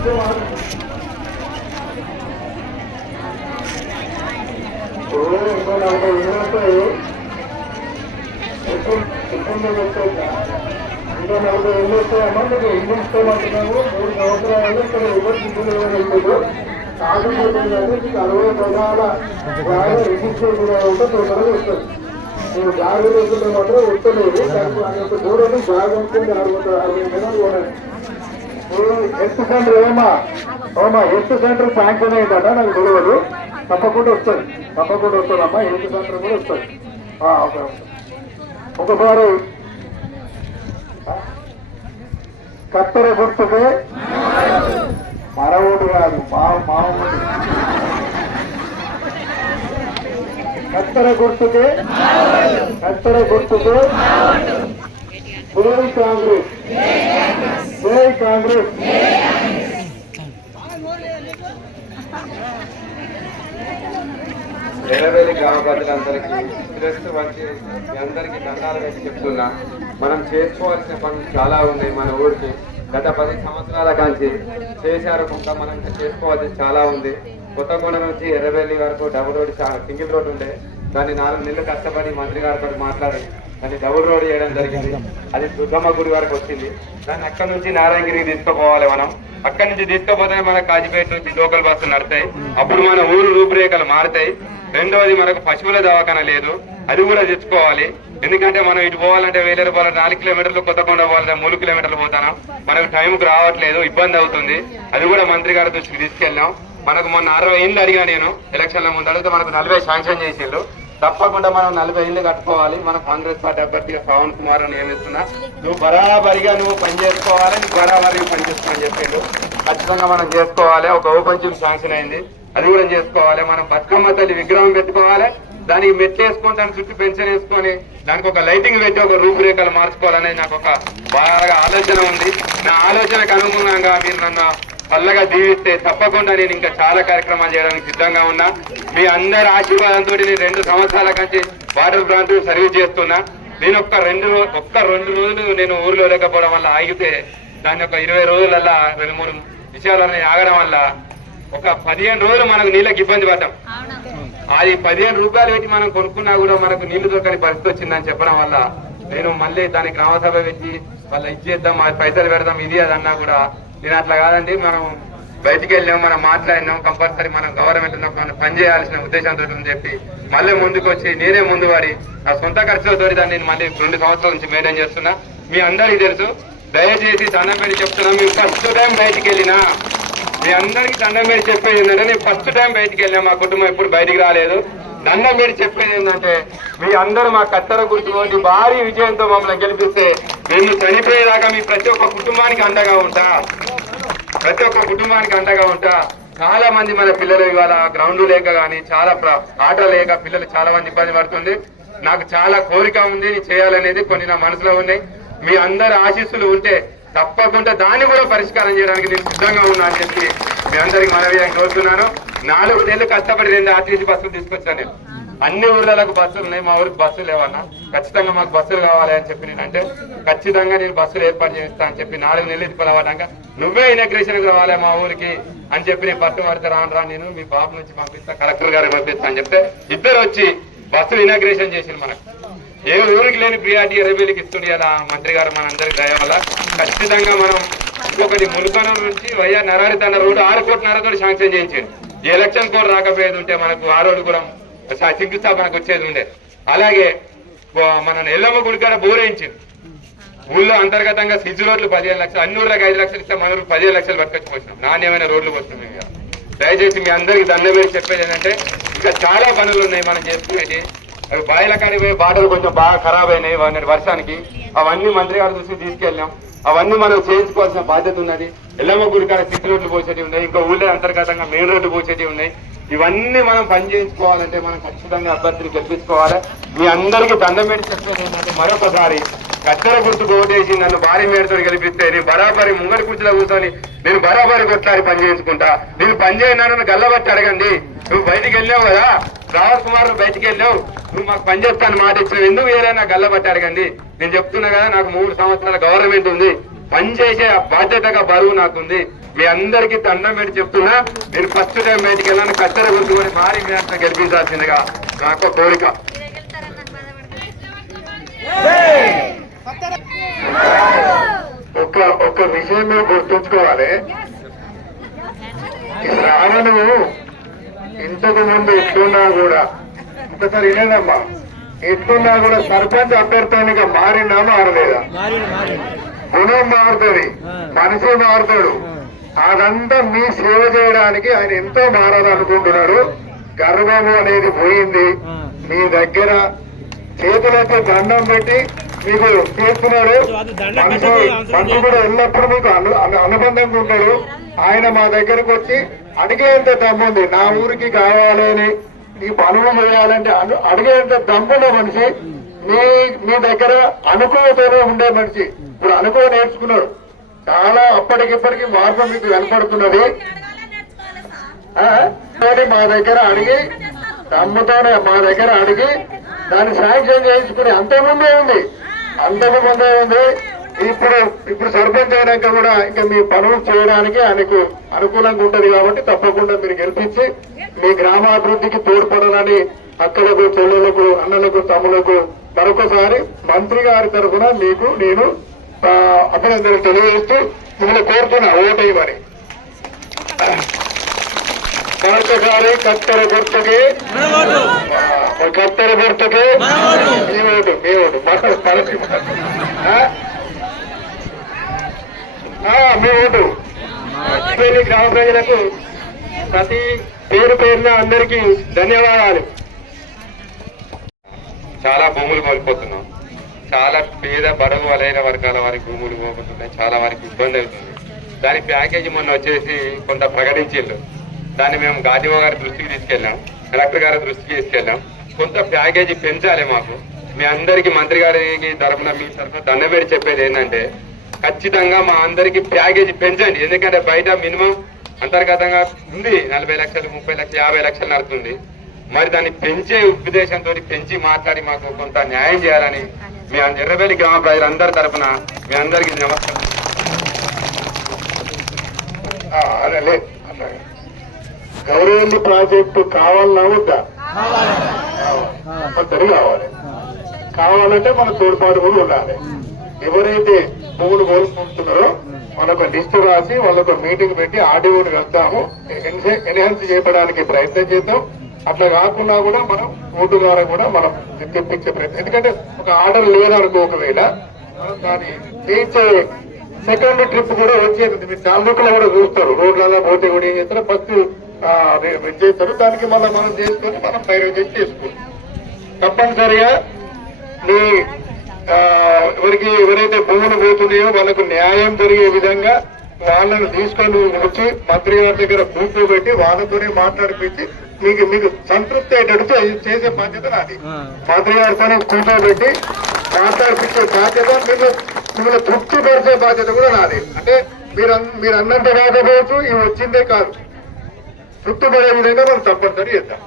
ఇంకా 40 ఏళ్ళు వస్తాయమ్మా మీకు ఇల్లు ఇస్తామంటున్నాము 3 సంవత్సరాలు ఇక్కడ ఎవరు ఇల్లు ఇవ్వలేదు కాకపోతుందంటే మీకు 60 గజాల జాగా రిజిస్టర్ కూడా ఉంటే తొందరగా వస్తుంది మీరు జాగా రోజుల్లో మాత్రం వస్తలేదు దానికి అనేక దూరం జాగా ఉంటుంది 60 గజాలు కూడా హెల్త్ సెంటర్ ఏమా హెల్త్ సెంటర్ శాంక్షన్ అయిందట నాకు తెలియదు తప్పకుండా వస్తుందమ్మా హెల్త్ సెంటర్ కూడా వస్తుంది ఒకసారి కత్తెర గుర్తుకే మరవుడు కాదు మామూలు కత్తెర గుర్తుకే జై కాంగ్రెస్ ఎర్రవెల్లి గ్రామ ప్రజలందరికీ శిరస్సు వంచి అందరికీ దండాలు వేసి చెప్తున్నా మనం చేసుకోవాల్సిన పనులు చాలా ఉన్నాయి మన ఊరికి గత 10 సంవత్సరాల కాంచి చేశారు ఇంకా మనం చేసుకోవాల్సింది చాలా ఉంది కొత్తగూడ నుంచి ఎర్రవెల్లి వరకు డబుల్ రోడ్ సింగిల్ రోడ్ ఉండే దాన్ని 4 నెలలు కష్టపడి మంత్రి గారితో మాట్లాడి దాన్ని డబుల్ రోడ్ చేయడం జరిగింది అది దుర్గమ్మ గుడి వరకు వచ్చింది దాన్ని అక్కడి నుంచి నారాయణగిరికి తీసుకుపోవాలి మనం అక్కడి నుంచి తీసుకుపోతే మన కాజీపేట నుంచి లోకల్ బస్సులు నడతాయి అప్పుడు మన ఊరు రూపురేఖలు మారుతాయి రెండోది మనకు పశువుల దవాఖాన లేదు అది కూడా తెచ్చుకోవాలి ఎందుకంటే మనం ఇటు పోవాలంటే 1000 రూపాయలు 4 కిలోమీటర్లు కొత్తకొండ పోవాలంటే 3 కిలోమీటర్లు పోతాను మనకు టైంకు రావట్లేదు ఇబ్బంది అవుతుంది అది కూడా మంత్రి గారి దృష్టికి తీసుకెళ్ళాం మనకు మొన్న 60 ఇళ్ళు అడిగా నేను ఎలక్షన్ల ముందు అడిగితే మనకు 40 శాంక్షన్ చేసిండ్రు తప్పకుండా మనం 40 ఇళ్ళు కట్టుకోవాలి మన కాంగ్రెస్ పార్టీ అభ్యర్థిగా శ్రావణ్ కుమార్ నియమిస్తున్నా నువ్వు బరాబరిగా పని చేసుకోవాలి నీకు బరాబరిగా పని చేసుకోమని చెప్పిండు ఖచ్చితంగా మనం చేసుకోవాలి ఒక ఓపెన్ జిమ్ శాంక్షన్ అయింది అది కూడా చేసుకోవాలి మనం బతుకమ్మ తల్లి విగ్రహం పెట్టుకోవాలి దానికి మెట్లు వేసుకొని దాని చుట్టూ పెన్షన్ వేసుకొని దానికి ఒక లైటింగ్ పెట్టి ఒక రూపురేఖలు మార్చుకోవాలనేది నాకు ఒక బాగా ఆలోచన ఉంది నా ఆలోచనకు అనుగుణంగా మీరు నన్ను పల్లగా దీవిస్తే తప్పకుండా నేను ఇంకా చాలా కార్యక్రమాలు చేయడానికి సిద్ధంగా ఉన్నా మీ అందరి ఆశీర్వాదంతో నేను 2 సంవత్సరాల కంచి వాటర్ ప్లాంట్ సర్వీస్ చేస్తున్నా నేను ఒక్క రెండు రోజులు నేను ఊర్లో లేకపోవడం వల్ల ఆగితే దాన్ని ఒక 20 రోజులల్లా 2-3 విషయాలన్నీ ఆగడం వల్ల ఒక 15 రోజులు మనకు నీళ్ళకి ఇబ్బంది పడ్డాం అది 15 రూపాయలు పెట్టి మనం కొనుక్కున్నా కూడా మనకు నీళ్లు దొరకని పరిస్థితి వచ్చిందని చెప్పడం వల్ల నేను మళ్ళీ దానికి గ్రామసభ పెట్టి వాళ్ళ ఇచ్చేద్దాం పైసలు పెడదాం ఇది అది అన్నా కూడా నేను అట్లా కాదండి మనం బయటికి వెళ్ళాం మనం మాట్లాడినాం కంపల్సరీ మనం గవర్నమెంట్ మనం పనిచేయాల్సిన ఉద్దేశంతో చెప్పి మళ్ళీ ముందుకు వచ్చి నేనే ముందు వాడి నా సొంత ఖర్చులతో దాన్ని నేను మళ్ళీ 2 సంవత్సరాల నుంచి మెయింటైన్ చేస్తున్నా మీ అందరికీ తెలుసు దయచేసి దండం పెట్టి చెప్తున్నా మీరు ఫస్ట్ టైం బయటికి వెళ్ళినా మీ అందరికీ దండం పెట్టి చెప్పేది ఏంటంటే నేను ఫస్ట్ టైం బయటికి వెళ్ళా మా కుటుంబం ఎప్పుడు బయటికి రాలేదు దండం పెట్టి చెప్పేది ఏంటంటే మీ అందరూ మా కత్తెర గుర్తుకోటి భారీ విజయంతో మమ్మల్ని గెలిపిస్తే నేను చనిపోయేదాకా మీ ప్రతి ఒక్క కుటుంబానికి అండగా ఉంటా చాలా మంది మన పిల్లలు ఇవాళ గ్రౌండ్ లేక కానీ చాలా ఆట లేక పిల్లలు చాలా మంది ఇబ్బంది పడుతుంది నాకు చాలా కోరిక ఉంది నేను చేయాలనేది కొన్ని నా మనసులో ఉన్నాయి మీ అందరి ఆశీస్సులు ఉంటే తప్పకుండా దాన్ని కూడా పరిష్కారం చేయడానికి నేను సిద్ధంగా ఉన్నా అని చెప్పి మీ అందరికి మనవి కోరుతున్నాను 4 నెలలు కష్టపడి 2 ఆర్టీసీ బస్సులు తీసుకొచ్చాను నేను అన్ని ఊర్లకు బస్సులు ఉన్నాయి మా ఊరికి బస్సులు లేవన్నా ఖచ్చితంగా మాకు బస్సులు కావాలి అని చెప్పి నేనంటే ఖచ్చితంగా నేను బస్సులు ఏర్పాటు చేస్తా అని చెప్పి 4 నెలలు ఇదిపోవాలంగా నువ్వే ఇనాగ్రేషన్ రావాలి మా ఊరికి అని చెప్పి నేను బస్సు పడితే రాను నేను మీ బాబు నుంచి పంపిస్తా కలెక్టర్ గారికి పంపిస్తా అని చెప్తే ఇద్దరు వచ్చి బస్సులు ఇనాగ్రేషన్ చేసింది మనకు ఏ ఊరికి లేని ప్రియారిటీ ఎర్రబెల్లికి ఇస్తుంది అలా మంత్రి గారు మనందరికి దయ వల్ల ఖచ్చితంగా మనం ఇంకొకటి ములుకనం నుంచి వైఆర్ నరారి తండ రోడ్డు 6 కోట్లన్నరతో శాంక్షన్ చేయించాడు ఈ ఎలక్షన్ కోడ్ రాకపోయేది ఉంటే మనకు ఆ రోడ్డు కూడా శంకుస్థాపనకు వచ్చేది ఉండే అలాగే మన ఎల్లమ్మ గుడి కాడ బోర్ వేయించింది ఊళ్ళో అంతర్గతంగా సిజ్ రోడ్లు 15 లక్షలు అన్ని ఊళ్ళకి 5 లక్షలు ఇస్తే మన ఊరు 15 లక్షలు పట్టుకొచ్చిపోతున్నాం నాణ్యమైన రోడ్లు వస్తున్నాయి దయచేసి మీ అందరికి దండం వేసి చెప్పేది ఏంటంటే ఇంకా చాలా పనులు ఉన్నాయి మనం చేసుకునేది అవి బాయిల కాడికి పోయి బాటలు కొంచెం బాగా ఖరాబ్ అయినాయి వర్షానికి అవన్నీ మంత్రి గారి దృష్టికి తీసుకెళ్ళాం అవన్నీ మనం చేయించుకోవాల్సిన బాధ్యత ఉన్నది ఎల్లమ్మ గుడి కాడ సిటీ రోడ్లు పోసేవి ఉన్నాయి ఇంకా ఊళ్ళో అంతర్గతంగా మెయిన్ రోడ్లు పోసేవి ఉన్నాయి ఇవన్నీ మనం పని చేయించుకోవాలంటే మనం ఖచ్చితంగా అభ్యర్థిని గెలిపించుకోవాలి మీ అందరికీ దండం పెట్టి చెప్పేది ఏంటంటే మరొకసారి కత్తెర గుర్తుకు ఓటేసి నన్ను భారీ మేరతో గెలిపిస్తే నేను బరాబరి ముంగడి కుర్చీలో కూర్చొని నేను బరాబరి కొట్లాడి పని చేయించుకుంటా నేను పని చేయను గల్లబట్టి అడగండి నువ్వు బయటికి వెళ్ళావు కదా శ్రావణ్ కుమార్ నువ్వు బయటికి వెళ్ళావు నువ్వు మాకు పని చేస్తాను మాట ఇచ్చావు ఎందుకు వేరే నాకు గల్లబట్టి అడగండి నేను చెప్తున్నా కదా నాకు 3 సంవత్సరాల గవర్నమెంట్ ఉంది పనిచేసే బాధ్యతగా బరువు నాకుంది. మీ అందరికీ దండం పెట్టి చెప్తున్నా, నేను ఫస్ట్ టైం బయటికి వెళ్ళాను. కత్తెర గుర్తుకొని మారి మీ అంతా గెలిపించాల్సిందిగా నాకు కోరిక. ఒక విషయం మీరు గుర్తుంచుకోవాలి. రావణు ఇంతకు ముందు ఎట్లున్నా కూడా, ఒకసారి వినండమ్మా, ఎట్లున్నా కూడా సర్పంచ్ అభ్యర్థానిగా మారిందా మారలేదా? గుణం మారుతుంది, మనిషి మారుతాడు. అదంతా మీ సేవ చేయడానికి ఆయన ఎంతో మారాలనుకుంటున్నాడు. గర్వము అనేది పోయింది. మీ దగ్గర చేతులైతే దండం పెట్టి మీకు చేస్తున్నాడు. మనిషి కూడా ఎల్లప్పుడూ మీకు అనుబంధంగా ఉంటాడు. ఆయన మా దగ్గరకు వచ్చి అడిగేంత దమ్ముంది. నా ఊరికి కావాలని, నీ పనులు చేయాలంటే అడిగేంత దమ్మున్న మనిషి. మీ దగ్గర అనుకోతోనే ఉండే మనిషి. ఇప్పుడు అనుకో నేర్చుకున్నాడు. చాలా అప్పటికిప్పటికి మార్పు మీకు కనపడుతున్నది. మా దగ్గర అడిగి, దమ్ముతోనే మా దగ్గర అడిగి దాన్ని శాంక్షన్ చేయించుకుని అంతకుముందే ఉంది. ఇప్పుడు సర్పంచ్ అయినాక కూడా ఇంకా మీ పనులు చేయడానికి ఆయనకు అనుకూలంగా ఉంటది. కాబట్టి తప్పకుండా మీరు గెలిపించి మీ గ్రామాభివృద్ధికి తోడ్పడాలని అక్కలకు, చెల్లెలకు, అన్నలకు, తమ్ములకు మరొకసారి మంత్రి గారి తరఫున మీకు నేను అభినందనలు తెలియజేస్తూ మిమ్మల్ని కోరుతున్నా ఓటేయమని. మరొకసారి కత్తెర గుర్తుకి మీ ఓటు. గ్రామ ప్రజలకు ప్రతి పేరున అందరికీ ధన్యవాదాలు. చాలా భూములు కోల్పోతున్నాం. చాలా పేద బడుగు బలైన వర్గాల వారికి భూములు పోతున్నాయి. చాలా వారికి ఇబ్బంది అవుతుంది. దాని ప్యాకేజీ మొన్న వచ్చేసి కొంత ప్రకటించిండు. దాన్ని మేము గాదివో గారి దృష్టికి తీసుకెళ్ళాం, కలెక్టర్ గారి దృష్టికి తీసుకెళ్ళాం. కొంత ప్యాకేజీ పెంచాలి మాకు. మీ అందరికీ మంత్రి గారికి తరఫున, మీ తరఫున దండబెట్టి చెప్పేది ఏంటంటే, ఖచ్చితంగా మా అందరికీ ప్యాకేజీ పెంచండి. ఎందుకంటే బయట మినిమం అంతర్గతంగా ఉంది 40 లక్షలు, 30 లక్షలు, 50 లక్షలు నడుతుంది. మరి దాన్ని పెంచే ఉద్దేశంతో పెంచి మాట్లాడి మాకు కొంత న్యాయం చేయాలని మీ ఎర్రబెల్లి గ్రామ ప్రజలందరి తరఫున మీ అందరికీ నమస్కారం. గౌరవల్లి ప్రాజెక్టు కావాలన్నా వద్దా? కావాలంటే మన తోడ్పాటు కూడా ఉండాలి. ఎవరైతే భూములు కోల్పోతున్నారో వాళ్ళొక లిస్టు రాసి వాళ్ళొక మీటింగ్ పెట్టి ఆర్డీఓని వెళ్తాము, ఎన్హాన్స్ చేయడానికి ప్రయత్నం చేద్దాం. అట్లా కాకుండా కూడా మనం ఓటు ద్వారా కూడా మనం తెప్పించే ప్రయత్నం. ఎందుకంటే ఒక ఆర్డర్ లేదనుకో, ఒకవేళ మనం దాన్ని చేయించే సెకండ్ ట్రిప్ కూడా వచ్చేది. మీరు చాలకులు కూడా చూస్తారు, రోడ్లలో పోతే కూడా ఏం చేస్తారో ఫస్ట్ చేస్తారు. దానికి మళ్ళీ మనం చేసుకొని మనం పైరవేజ్ చేసుకుంటాం. తప్పనిసరిగా మీ ఎవరైతే భూములు పోతున్నాయో వాళ్ళకు న్యాయం జరిగే విధంగా వాళ్ళను తీసుకొని వచ్చి మంత్రి గారి దగ్గర కూర్చోబెట్టి వాళ్ళతోనే మాట్లాడిపించి మీకు సంతృప్తి అయ్యేటట్టు చేసే బాధ్యత నాది. మంత్రి గారితోనే కూర్చోబెట్టి మాట్లాడిపించే బాధ్యత, మిమ్మల్ని తృప్తిపరిచే బాధ్యత కూడా నాది. అంటే మీరు అన్నంత కాకపోవచ్చు, ఇవి వచ్చిందే కాదు, తృప్తిపడే విధంగా మనం తప్పనిసరి చేద్దాం.